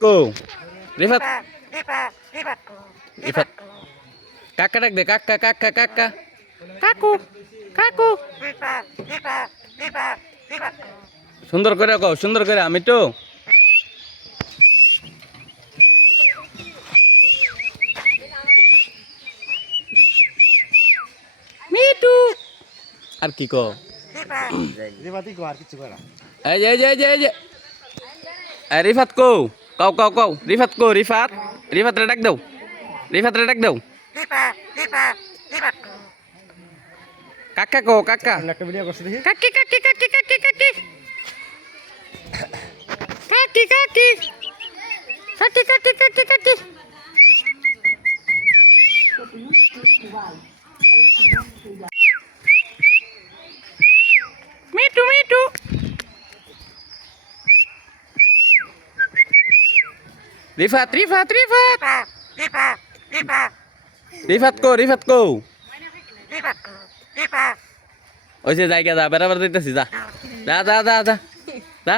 কো রিফাত রিফাত কাকা ডাক দে কাকা কাকা কাকা কাকু কাকু সুন্দর করে কও সুন্দর করে আমি তো মিটু আর কি কো রিফাতই কো আর কিছু কয় না এই যে এই যে এই যে এই যে এই রিফাত কো কও কও কও রিফাত কো রিফাত রিফাত রে ডাক দাও রিফাত রে ডাক দাও কাকা কো কাকা একটা ভিডিও করছ দেখি কাকি কাকি কাকি কাকি কাকি কাকি কাকি কাকি কাকি কাকি কাকি মিটু মিটু রিফাত রিফাত রিফাত রিফাত কো ওই যে জায়গা যা বেড়াবার দিতেছি যা যা যা যা যা